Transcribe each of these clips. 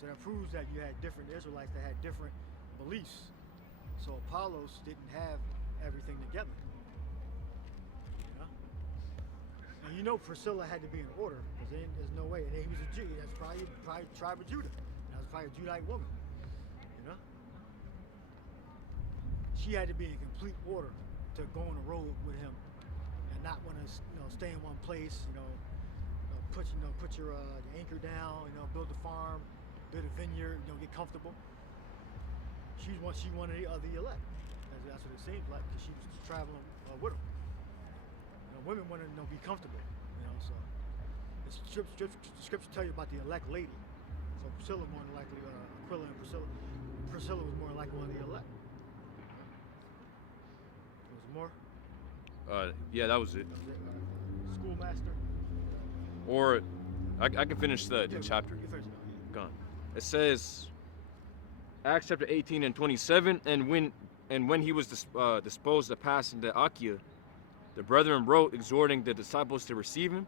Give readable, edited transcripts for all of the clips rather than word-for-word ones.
So that proves that you had different Israelites that had different beliefs. So Apollos didn't have everything together. You know? And you know Priscilla had to be in order, because there's no way. And he was a Jew. That's probably tribe of Judah. That was probably a Judite woman. You know? She had to be in complete order to go on the road with him and not want to, stay in one place. Put your anchor down. Build a farm, build a vineyard. Get comfortable. She one of the other elect. That's what it seems like, because she was traveling with him. Women want to be comfortable. So the scripture tell you about the elect lady. So Priscilla more than likely, Aquila and Priscilla was more likely one of the elect. More? Yeah, that was it. Schoolmaster. Or I can finish the chapter. Gone. It says Acts chapter 18 and 27, and when he was disposed to pass into Achaia, the brethren wrote, exhorting the disciples to receive him,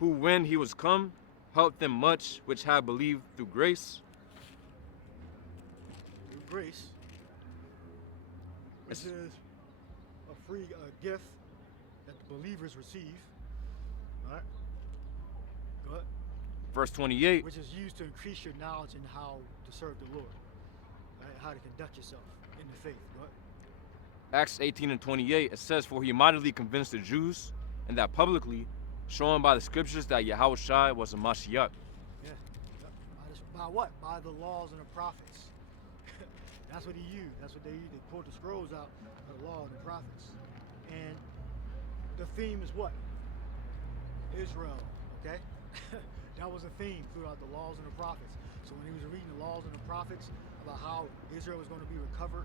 who when he was come helped them much which had believed through grace. Through grace. Which is a free gift that the believers receive. All right. Go ahead. Verse 28. Which is used to increase your knowledge in how to serve the Lord. Right? How to conduct yourself in the faith. Go ahead. Acts 18 and 28, it says, for he mightily convinced the Jews, and that publicly, showing by the scriptures that Yahushua was a Mashiach. Yeah. By what? By the laws and the prophets. That's what he used. That's what they used. They pulled the scrolls out, the law and the prophets. And the theme is what? Israel, okay? That was a theme throughout the laws and the prophets. So when he was reading the laws and the prophets about how Israel was going to be recovered,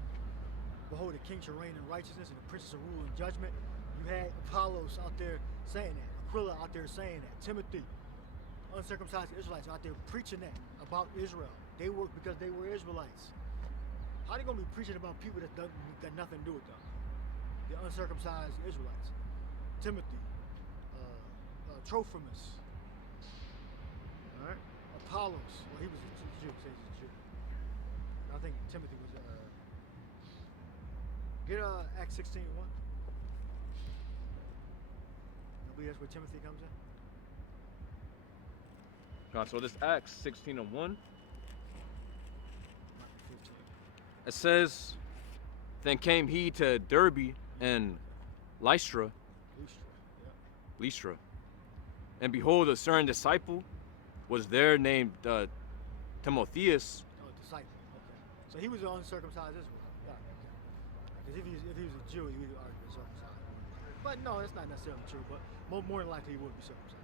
behold, the king shall reign in righteousness and the princes shall rule in judgment. You had Apollos out there saying that. Aquila out there saying that. Timothy, uncircumcised Israelites out there preaching that about Israel. They were, because they were Israelites. How are they going to be preaching about people that got nothing to do with them? The uncircumcised Israelites. Timothy, Trophimus, all right? Apollos. Well, he was a Jew. Says he's a Jew. I think Timothy was. Get Acts 16:1. I believe that's where Timothy comes in. God, so this Acts 16 and 1. It says, then came he to Derbe and Lystra. Lystra. And behold, a certain disciple was there named Timotheus. Oh, disciple. Okay. So he was an uncircumcised Israelite. Yeah, okay. Because if he was a Jew, he would already been circumcised. But no, that's not necessarily true. But more than likely, he would be circumcised.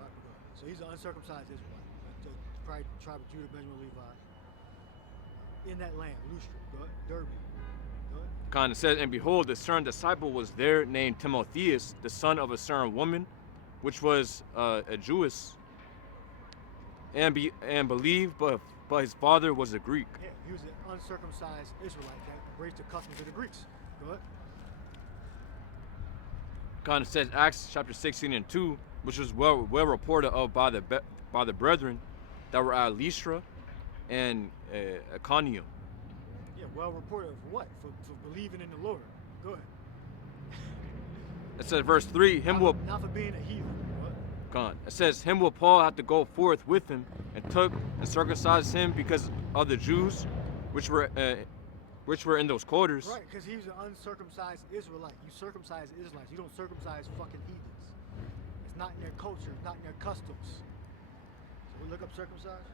Right, so he's an uncircumcised Israelite. Probably tribe of Judah, Benjamin, Levi. In that land, Lystra, Derbe. Kind of says, and behold, a certain disciple was there named Timotheus, the son of a certain woman, which was a Jewess, and believed, but his father was a Greek. Yeah, he was an uncircumcised Israelite that embraced the customs of the Greeks. Go ahead. Kind of says Acts chapter 16 and 2, which was well reported of by the brethren that were at Lystra and Iconium. Yeah, well reported for what? For believing in the Lord. Go ahead. It says verse 3, not for being a heathen. What? It says, him will Paul have to go forth with him, and took and circumcised him because of the Jews which were in those quarters. Right, because he was an uncircumcised Israelite. You circumcise Israelites. You don't circumcise fucking heathens. It's not in their culture. It's not in their customs. So we look up circumcised.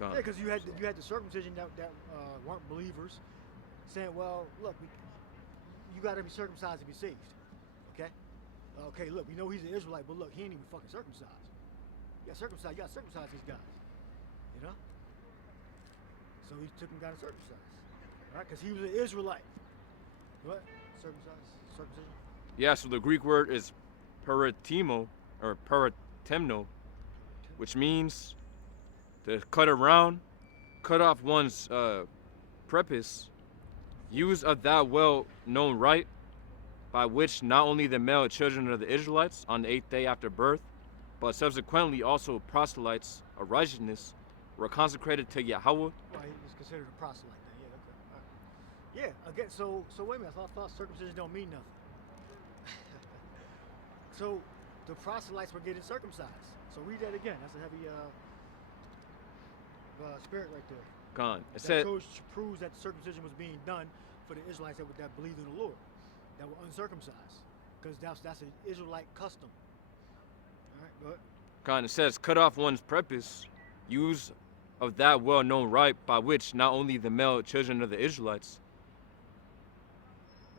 Yeah, because you had the circumcision that weren't believers, saying, well, look, you got to be circumcised to be saved. Okay? Okay, look, we know he's an Israelite, but look, he ain't even fucking circumcised. You got to circumcise these guys. You know? So he took and got him circumcised. Right? Because he was an Israelite. What? Circumcision? Yeah, so the Greek word is peritimo, or peritemno, which means to cut around, cut off one's prepuce, use of that well-known rite by which not only the male children of the Israelites on the 8th day after birth, but subsequently also proselytes of righteousness were consecrated to Yahweh. Well, he's considered a proselyte then. Yeah, okay. All right. Yeah, again, so wait a minute. I thought circumcision don't mean nothing. So the proselytes were getting circumcised. So read that again. That's a heavy spirit right there. Gone. It That said, proves that circumcision was being done for the Israelites that believed in the Lord, that were uncircumcised, because that's an Israelite custom. All right, go ahead. gone. It says, cut off one's prepuce, use of that well-known rite by which not only the male children of the Israelites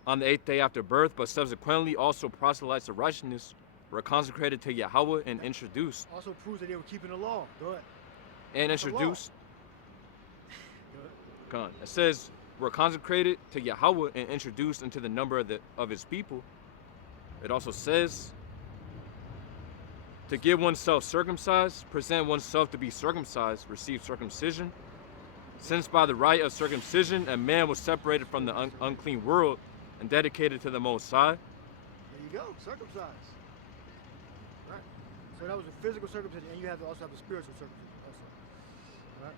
on the 8th day after birth, but subsequently also proselytes of righteousness were consecrated to Yahweh and introduced. Also proves that they were keeping the law. Go ahead. And What's the law? introduced. Go ahead. Gone. It says, were consecrated to Yahweh and introduced into the number of his people. It also says, to give oneself circumcised, present oneself to be circumcised, receive circumcision. Since by the rite of circumcision, a man was separated from the unclean world and dedicated to the Most High. There you go, circumcised. Right. So that was a physical circumcision, and you also have a spiritual circumcision also. Right.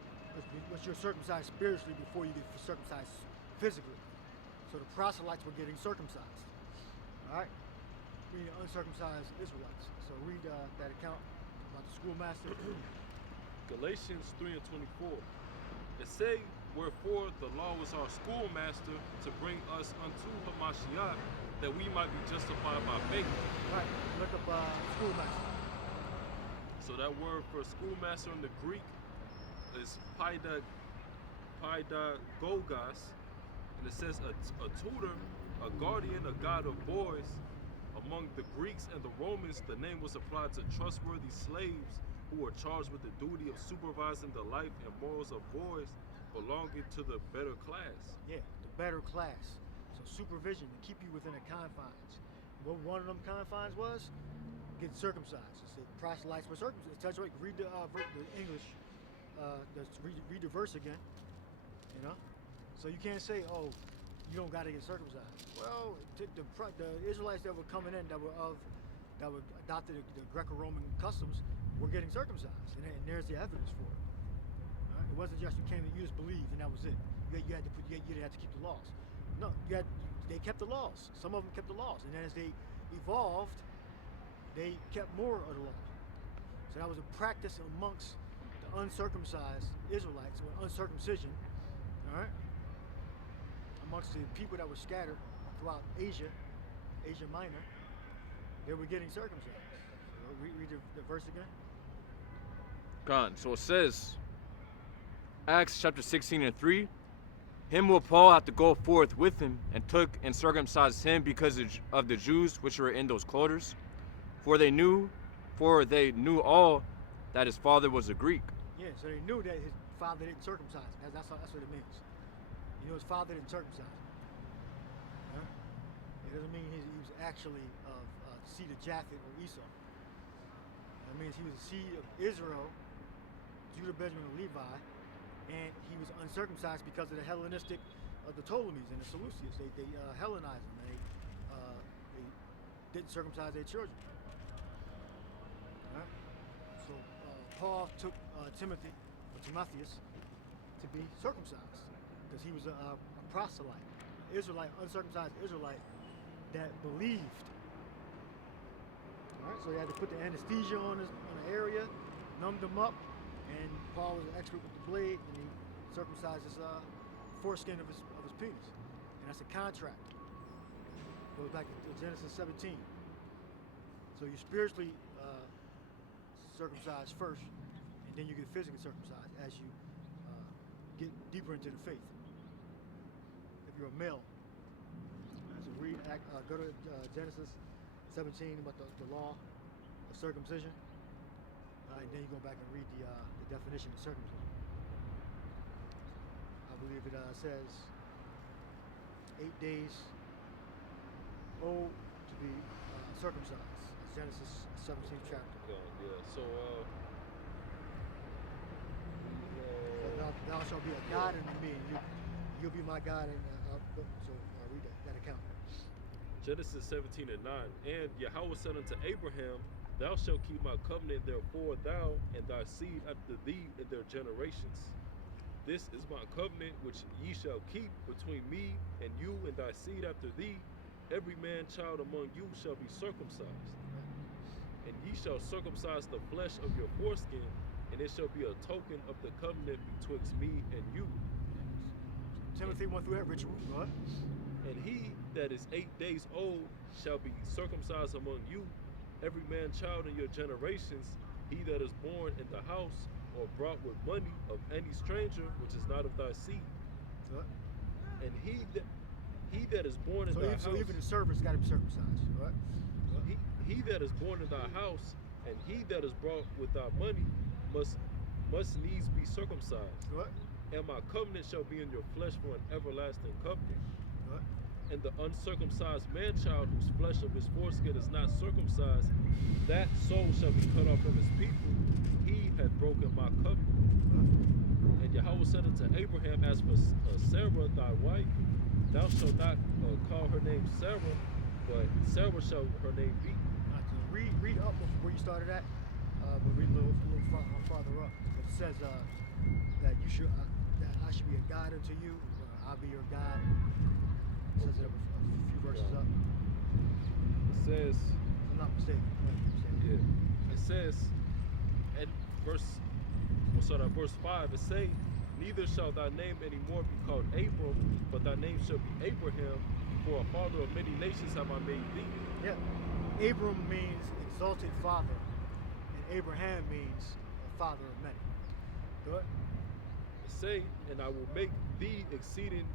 But you're circumcised spiritually before you get circumcised physically. So the proselytes were getting circumcised. All right. Being uncircumcised Israelites. So read that account about the schoolmaster. Galatians 3 and 24. It say, wherefore the law was our schoolmaster to bring us unto Hamashiach, that we might be justified by faith. Right. Look up schoolmaster. So that word for schoolmaster in the Greek is paidagogos, and it says a tutor, a guardian, a guide of boys. Among the Greeks and the Romans, the name was applied to trustworthy slaves who were charged with the duty of supervising the life and morals of boys belonging to the better class. Yeah, the better class. So supervision to keep you within the confines. What one of them confines was? Getting circumcised. It said proselytes were circumcised. It tells you, read the English. Read the verse again. You know, so you can't say, oh, you don't got to get circumcised. Well, the Israelites that were coming in that were adopted the Greco-Roman customs were getting circumcised, and there's the evidence for it. All right? It wasn't just you came and you just believed and that was it. You had to keep the laws. No, they kept the laws. Some of them kept the laws, and then as they evolved, they kept more of the law. So that was a practice amongst the uncircumcised Israelites, or uncircumcision. All right. Amongst the people that were scattered throughout Asia Minor, they were getting circumcised. So read the verse again. Gone. So it says, Acts chapter 16 and 3, him will Paul have to go forth with him, and took and circumcised him because of the Jews which were in those quarters, for they knew all that his father was a Greek. Yeah, so they knew that his father didn't circumcise him. That's what it means. You know, his father didn't circumcise him. Huh? It doesn't mean he was actually of seed of Japhet or Esau. That means he was a seed of Israel, Judah, Benjamin, and Levi, and he was uncircumcised because of the Hellenistic, the Ptolemies and the Seleucids. They Hellenized him. They didn't circumcise their children. All right? So Paul took Timotheus to be circumcised, because he was a proselyte, Israelite, uncircumcised Israelite that believed. All right, so they had to put the anesthesia on the area, numbed him up, and Paul was an expert with the blade, and he circumcised his foreskin of his penis, and that's a contract. Goes back to Genesis 17. So you spiritually circumcised first, and then you get physically circumcised as you get deeper into the faith. If you're a male, so go to Genesis 17 about the law of circumcision, and then you go back and read the definition of circumcision. I believe it says 8 days old to be circumcised. It's Genesis 17th chapter. Yeah. So thou shalt be a God unto me, and you'll be my God. And so read that account. Genesis 17 and 9. And Yahweh said unto Abraham, Thou shalt keep my covenant, therefore thou and thy seed after thee in their generations. This is my covenant which ye shall keep between me and you and thy seed after thee. Every man child among you shall be circumcised. And ye shall circumcise the flesh of your foreskin, and it shall be a token of the covenant betwixt me and you. Timothy went through that ritual. Go ahead. And he that is 8 days old shall be circumcised among you, every man child in your generations, he that is born in the house or brought with money of any stranger which is not of thy seed. Go ahead. And he that is born in thy house, So even the servants got to be circumcised. Go ahead. Go ahead. he that is born in thy house, and he that is brought with thy money must needs be circumcised. Go ahead. And my covenant shall be in your flesh for an everlasting covenant. Go ahead. And the uncircumcised man-child whose flesh of his foreskin is not circumcised, that soul shall be cut off from his people. He had broken my covenant. And Yahweh said unto Abraham, as for Sarah thy wife, thou shalt not call her name Sarah, but Sarah shall her name be. Read up where you started at, but read a little farther up. It says that you should that I should be a God unto you. I'll be your God. It says it a few verses up. It says, If I'm not mistaken. yeah, it says, at verse 5, it say, neither shall thy name any more be called Abram, but thy name shall be Abraham, for a father of many nations have I made thee. Yeah. Abram means exalted father, and Abraham means a father of many. Go ahead. It say, and I will make thee exceeding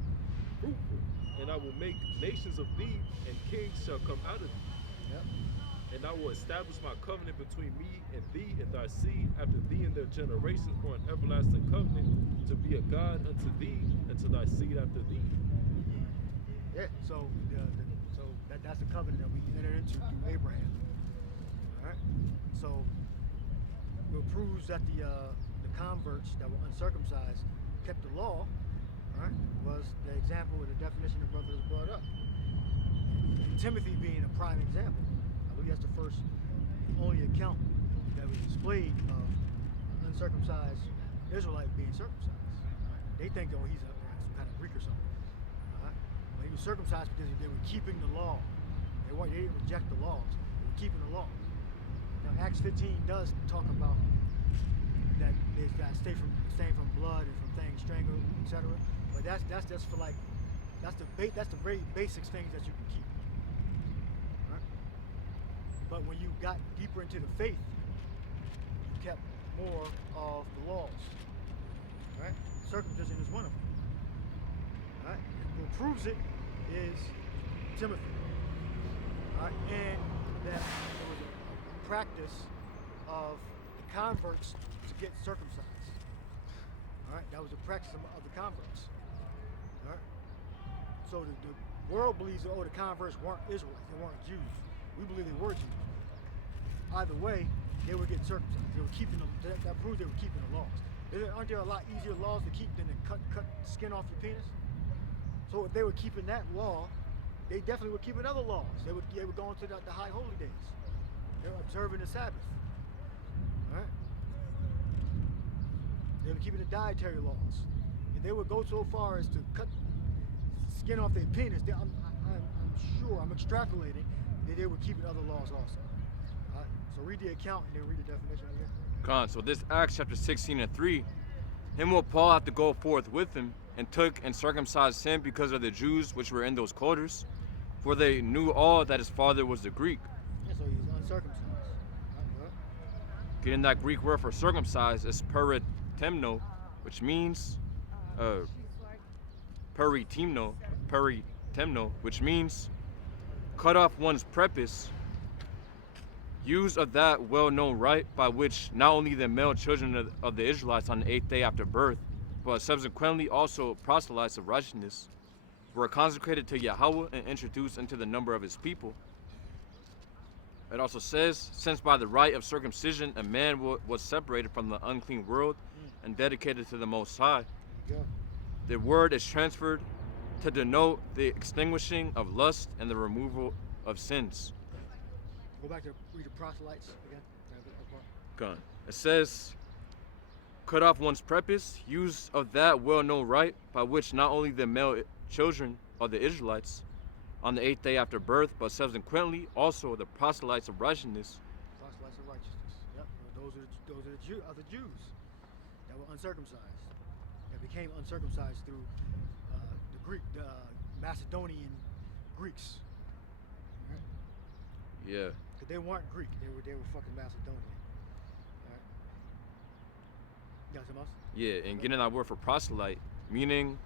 fruitful, and I will make nations of thee, and kings shall come out of thee. Yep. And I will establish my covenant between me and thee and thy seed after thee and their generations for an everlasting covenant, to be a God unto thee and to thy seed after thee. Yeah. So that's the covenant that we entered into through Abraham. All right. So it proves that the converts that were uncircumcised kept the law. All right. Was the example or the definition the brother has brought up. And Timothy being a prime example. I believe that's the first and only account that was displayed of an uncircumcised Israelite being circumcised. They think, oh, he's some kind of Greek or something. But he was circumcised because they were keeping the law. They didn't reject the laws. They were keeping the law. Now Acts 15 does talk about that they got to stay from blood and from things strangled, etc. But that's just for like that's the very basic things that you can keep. Right? But when you got deeper into the faith, you kept more of the laws. Right? Circumcision is one of them. Right? And what proves it is Timothy. Right? And that there was a practice of the converts to get circumcised. All right? That was a practice of the converts. All right? So the world believes that, oh, the converts weren't Israelites, they weren't Jews. We believe they were Jews. Either way, they were getting circumcised. They were keeping them. That proves they were keeping the laws. Aren't there a lot easier laws to keep than to cut skin off your penis? So if they were keeping that law, they definitely were keeping other laws. They were going to the high holy days. They were observing the Sabbath. All right? They were keeping the dietary laws. If they would go so far as to cut skin off their penis, I'm sure, I'm extrapolating, that they were keeping other laws also. All right? So read the account and then read the definition again. Con, so this Acts chapter 16 and 3, him will Paul have to go forth with him, and took and circumcised him because of the Jews which were in those quarters, for they knew all that his father was the Greek. Yeah, so he was uncircumcised. Right? Getting that Greek word for circumcised is peritemno, which means peritemno, which means cut off one's prepuce, use of that well-known rite by which not only the male children of the Israelites on the 8th day after birth, but subsequently also proselytes of righteousness, were consecrated to Yahweh and introduced into the number of his people. It also says, since by the rite of circumcision a man was separated from the unclean world and dedicated to the Most High, the word is transferred to denote the extinguishing of lust and the removal of sins. Go back to read the proselytes again. Gone. It says, cut off one's prepuce, use of that well-known rite by which not only the male children of the Israelites on the 8th day after birth, but subsequently also the proselytes of righteousness. Proselytes of righteousness. Yep. Those are the Jews that were uncircumcised, that became uncircumcised through the Macedonian Greeks. Right? Yeah. Because they weren't Greek. They were fucking Macedonian. Right? You got something else? Yeah, and getting that word for proselyte, meaning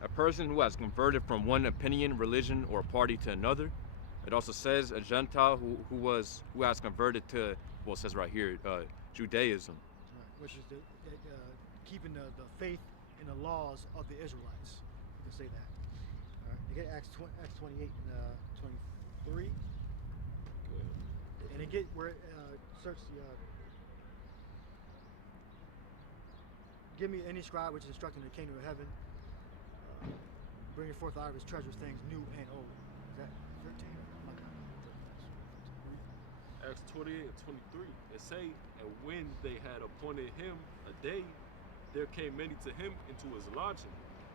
a person who has converted from one opinion, religion, or party to another. It also says a Gentile who has converted to, well, it says right here, Judaism. Right. Which is keeping the faith and the laws of the Israelites. You can say that. All right. You get Acts 28 and 23. And again, where search the give me any scribe which is instructing the kingdom of heaven, bringing forth out of his treasures things new and old. Is that 13? Acts 28 and 23. It say, and when they had appointed him a day, there came many to him into his lodging,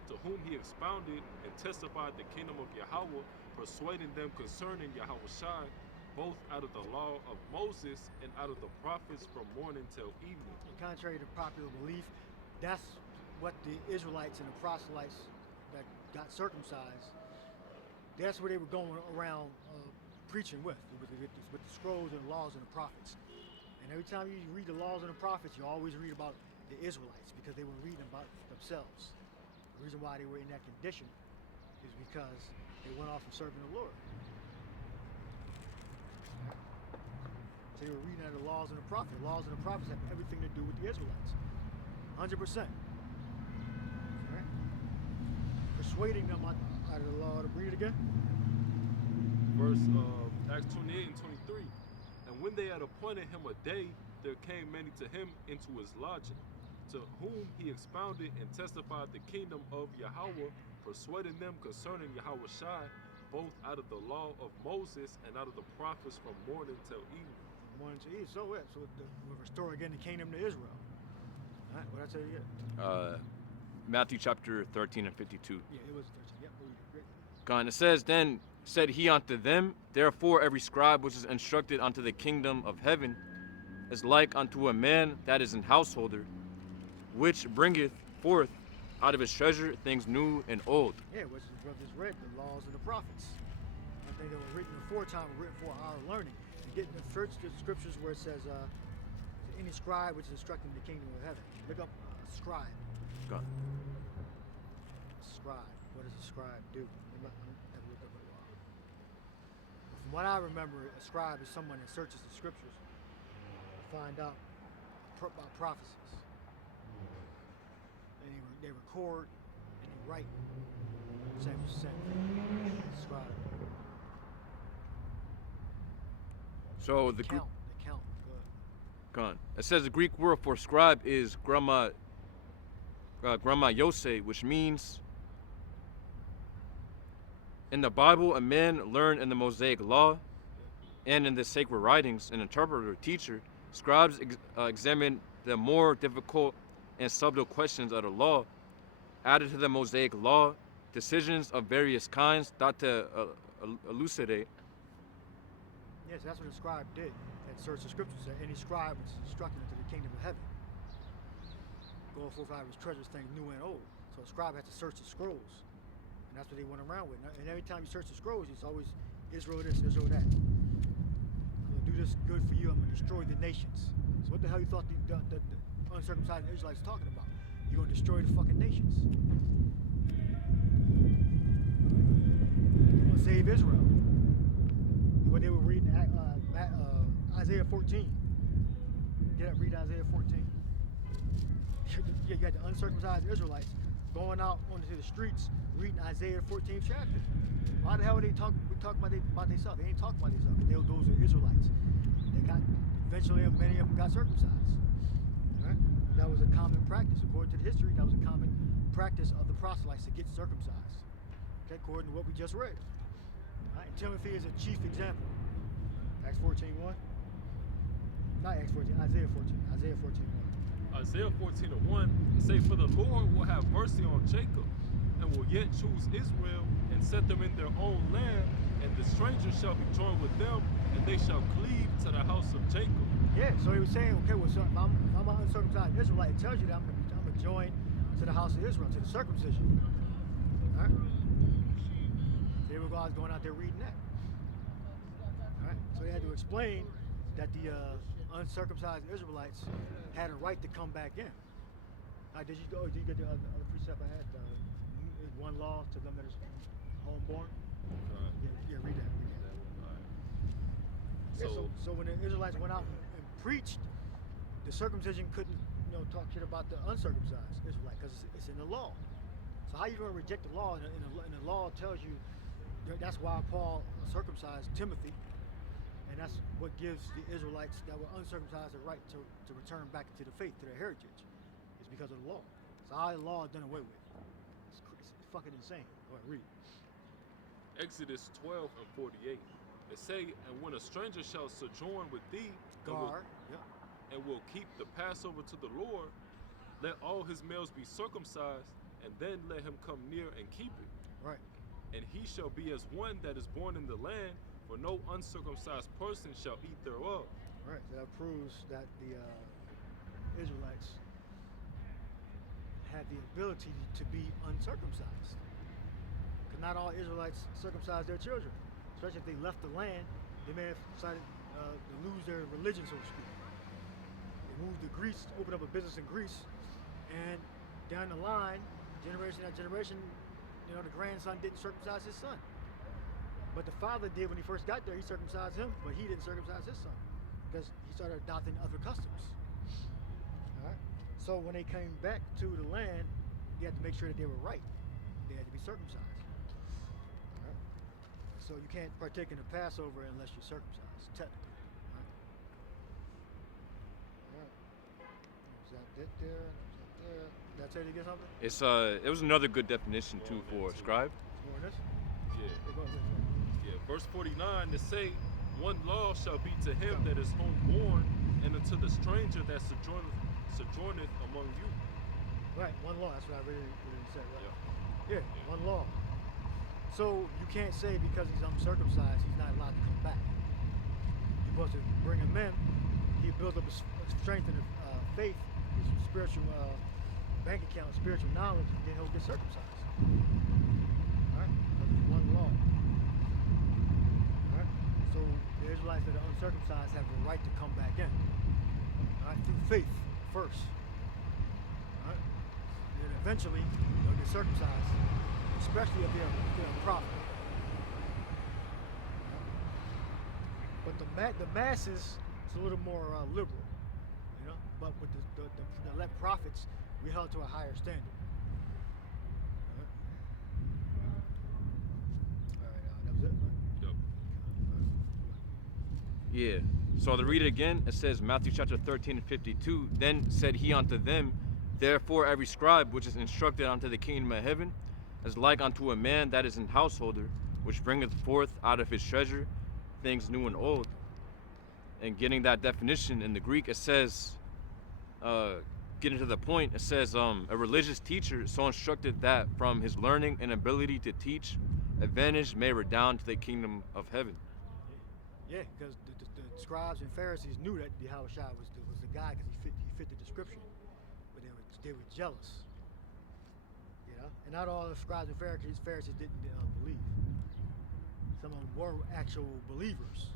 to whom he expounded and testified the kingdom of Yahweh, persuading them concerning Yahweh Shai, both out of the law of Moses and out of the prophets from morning till evening. And contrary to popular belief, that's what the Israelites and the proselytes that got circumcised, that's where they were going around preaching with the scrolls and the laws and the prophets. And every time you read the laws and the prophets, you always read about the Israelites because they were reading about themselves. The reason why they were in that condition is because they went off from serving the Lord. So they were reading out the laws and the prophets. The laws and the prophets have everything to do with the Israelites. 100%. Right? Persuading them out of the law. To read it again. Verse Acts 28 and 23. And when they had appointed him a day, there came many to him into his lodging, to whom he expounded and testified the kingdom of Yahweh, persuading them concerning Yahweh Shai, both out of the law of Moses and out of the prophets from morning till evening. Morning to evening. So we'll restore again the kingdom to Israel. All right, what did I tell you yet? Matthew chapter 13 and 52. Yeah, it was 13. Yep, great. Gone. It says, then said he unto them, therefore every scribe which is instructed unto the kingdom of heaven is like unto a man that is an householder, which bringeth forth out of his treasure things new and old. Yeah, which is what just read, the laws and the prophets. I think they were written aforetime, were written for our learning. You get in the first scriptures where it says, any scribe which is instructing the kingdom of heaven. Look up scribe. Gone. Scribe. What does a scribe do? I've never looked up in a while. But from what I remember, a scribe is someone that searches the scriptures to find out about prophecies. And they record and they write. Same thing. Scribe. So the count. They count. Gone. It says the Greek word for scribe is grammaiose, which means in the Bible, a man learned in the Mosaic law and in the sacred writings, an interpreter, teacher. Scribes examine the more difficult and subtle questions of the law, added to the Mosaic law, decisions of various kinds, thought to elucidate. Yes, that's what a scribe did. And search the scriptures. Any scribe was instructed into the kingdom of heaven. Going forth out of his treasures things new and old. So a scribe had to search the scrolls. And that's what they went around with. And every time you search the scrolls, it's always Israel this, Israel that. I'm going to do this good for you. I'm going to destroy the nations. So what the hell you thought the uncircumcised Israelites talking about? You're going to destroy the fucking nations. You're going to save Israel. What they were reading Isaiah 14. Get up, read Isaiah 14. You got the uncircumcised Israelites going out onto the streets reading Isaiah 14th chapter. Why the hell are they talking about themselves? They ain't talking about themselves. Those are Israelites. Eventually many of them got circumcised. Right? That was a common practice. According to the history, that was a common practice of the proselytes to get circumcised. Okay, according to what we just read. Right? Timothy is a chief example. Acts 14:1. Not Acts 14. Isaiah 14. Isaiah 14:1. Isaiah 14:1, it say, "For the Lord will have mercy on Jacob, and will yet choose Israel, and set them in their own land, and the strangers shall be joined with them, and they shall cleave to the house of Jacob." Yeah, so he was saying, okay, well, so if I'm an uncircumcised Israelite, it tells you that I'm going to join to the house of Israel, to the circumcision. All right? There we go, I was going out there reading that. All right? So they had to explain that the uncircumcised Israelites had a right to come back in. Did you get the other precept I had? One law to them that is homeborn? Yeah, read that. So when the Israelites went out and preached, the circumcision couldn't, talk shit about the uncircumcised Israelite because it's in the law. So how you going to reject the law? And the law tells you that's why Paul circumcised Timothy, and that's what gives the Israelites that were uncircumcised the right to return back to the faith, to their heritage. It's because of the law. So how the law is done away with. It's fucking insane. Go ahead, read. Exodus 12:48. It say, "And when a stranger shall sojourn with thee, and will keep the Passover to the Lord, let all his males be circumcised, and then let him come near and keep it. Right. And he shall be as one that is born in the land, for no uncircumcised person shall eat thereof." Right. So that proves that the Israelites had the ability to be uncircumcised. Because not all Israelites circumcise their children. Especially if they left the land, they may have decided to lose their religion, so to speak. They moved to Greece, opened up a business in Greece, and down the line, generation after generation, the grandson didn't circumcise his son. But the father did when he first got there. He circumcised him, but he didn't circumcise his son because he started adopting other customs. All right. So when they came back to the land, they had to make sure that they were right. They had to be circumcised. All right. So you can't partake in the Passover unless you're circumcised, technically. All right. Is that it there? Did I tell you to get something? It was another good definition too for scribe. More of this? Yeah. Go ahead. Yeah. Verse 49, it say, "One law shall be to him that is homeborn, and unto the stranger that sojourneth among you." Right, one law. That's what I really said, right? Yeah, one law. So you can't say because he's uncircumcised, he's not allowed to come back. You're supposed to bring him in. He builds up a strength in faith, his spiritual bank account, spiritual knowledge, and then he'll get circumcised. All right, because it's one law. All right, so the Israelites that are uncircumcised have the right to come back in. All right, through faith first. All right, and then eventually they'll get circumcised, especially if they're a prophet. But the masses, it's a little more liberal, But with the elect prophets, we held to a higher standard. All right, that was it, right? Yep. Yeah. So to read it again, it says Matthew chapter 13:52. Then said he unto them, "Therefore every scribe which is instructed unto the kingdom of heaven is like unto a man that is an householder, which bringeth forth out of his treasure things new and old." And getting that definition in the Greek, it says, getting to the point, it says a religious teacher so instructed that from his learning and ability to teach, advantage may redound to the kingdom of heaven. Yeah, because the scribes and Pharisees knew that Yahushua was the guy because he fit the description, but they were jealous, And not all the scribes and Pharisees didn't believe. Some of them were actual believers,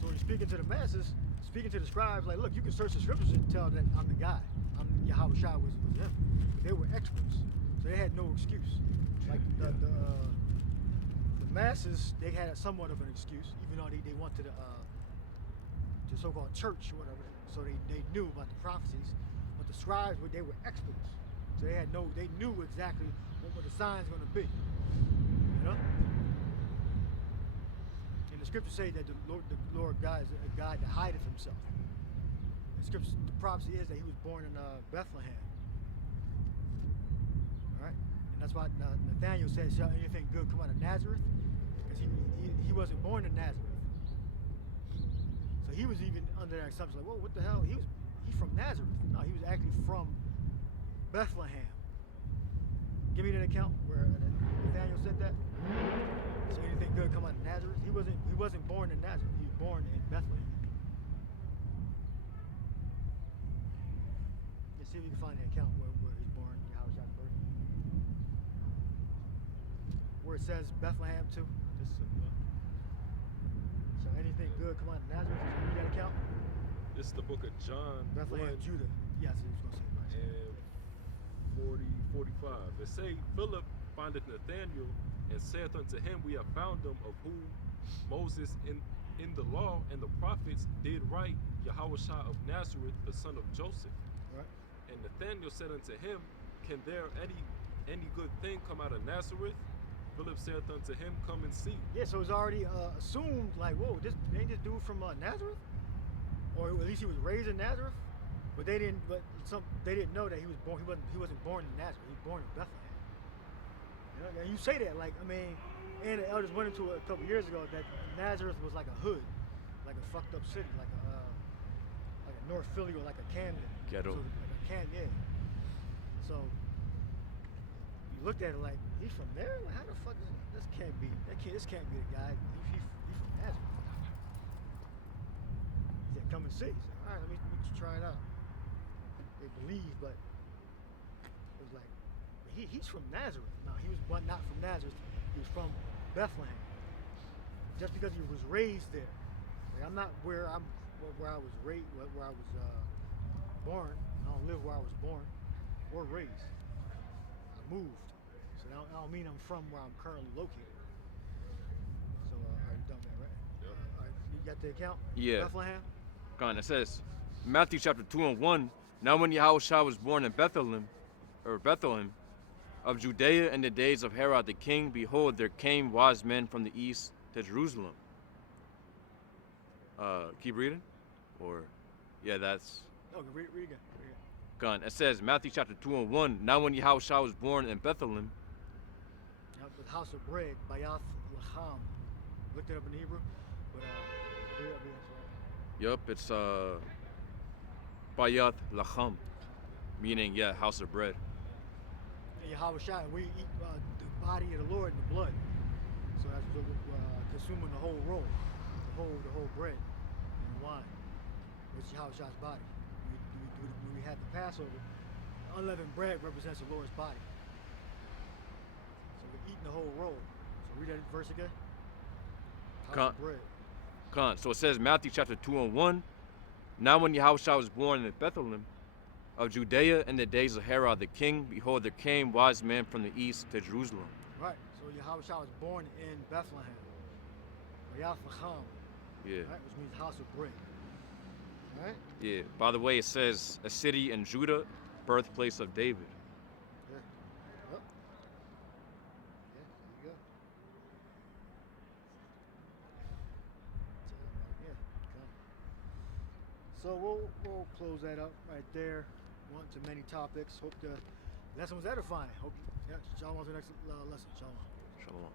So when he's speaking to the masses, speaking to the scribes, like, look, you can search the scriptures and tell that I'm the guy. Yahushua was him. But they were experts, so they had no excuse. Like the masses, they had somewhat of an excuse, even though they went to the so-called church or whatever, so they knew about the prophecies. But the scribes, they were experts, so they knew exactly what the signs going to be, And the scriptures say that the Lord God is a God that hideth himself. The prophecy is that he was born in Bethlehem. All right, and that's why Nathaniel says, "Shall anything good come out of Nazareth?" Because because he wasn't born in Nazareth. So he was even under that assumption, like, whoa, what the hell? He's from Nazareth. No, he was actually from Bethlehem. Give me that account where Nathaniel said that. So anything good come out of Nazareth? He wasn't born in Nazareth. He was born in Bethlehem. Let's see if we can find the account where he's born, Yahushua's birth. Where it says Bethlehem too. So anything good come out of Nazareth? Can you read that account? This is the book of John. Bethlehem, 1, Judah. Yes, it was gonna say it right. and 45. It say, Philip findeth Nathanael, and saith unto him, We have found him, of whom Moses in the law and the prophets did write, Yahushua of Nazareth, the son of Joseph. Right. And Nathanael said unto him, Can there any good thing come out of Nazareth? Philip saith unto him, Come and see. Yeah, so it's already assumed, like, whoa, ain't this dude from Nazareth, or at least he was raised in Nazareth, but they didn't know that he was born. He wasn't born in Nazareth. He was born in Bethlehem. You know, and you say that, like, I mean, and the elders went into it a couple years ago that Nazareth was like a hood, like a fucked up city, like a North Philly or like a Camden. Ghetto. So, like a Camden, yeah. So you looked at it like, he's from there? Like, how the fuck is this? This can't be the guy. He's from Nazareth. He said, come and see. He said, all right, let me try it out. They believe, but it was like, he's from Nazareth. No, he was not from Nazareth. He was from Bethlehem. Just because he was raised there. Like, I'm not where I was raised, where I was born. I don't live where I was born or raised. I moved. So I don't mean I'm from where I'm currently located. So, are you done with that, right? Yep. All right, you got the account? Yeah. Bethlehem? Go on. It says, Matthew chapter 2 and 1. Now when Yahushua was born in Bethlehem, of Judea in the days of Herod the king, behold, there came wise men from the east to Jerusalem. Keep reading? Or, yeah, that's... No, read again. Read again. Gone. It says, Matthew chapter 2 and 1. Now when Yahushua was born in Bethlehem. The house of bread, Bayath Lacham. Looked it up in Hebrew, but read up here. Yup, it's Bayath Lacham, meaning, yeah, house of bread. Yahushua, we eat the body of the Lord and the blood. So that's what consuming the whole roll, the whole bread and wine, which is Yahushua's body. When we had the Passover, unleavened bread represents the Lord's body. So we're eating the whole roll. So read that verse again. House of bread. So it says Matthew chapter 2 and 1. Now when Yahushua was born in Bethlehem of Judea in the days of Herod the king, behold, there came wise men from the east to Jerusalem. Right. So Yahushua was born in Bethlehem. Bayath Lacham. Yeah. Right, which means house of bread. Right? Yeah. By the way, it says a city in Judah, birthplace of David. Yeah. Yep. Yeah, there you go. Yeah. Okay. So we'll close that up right there. One to many topics. Hope the lesson was edifying. Hope shalom to the next lesson. Shalom. Shalom.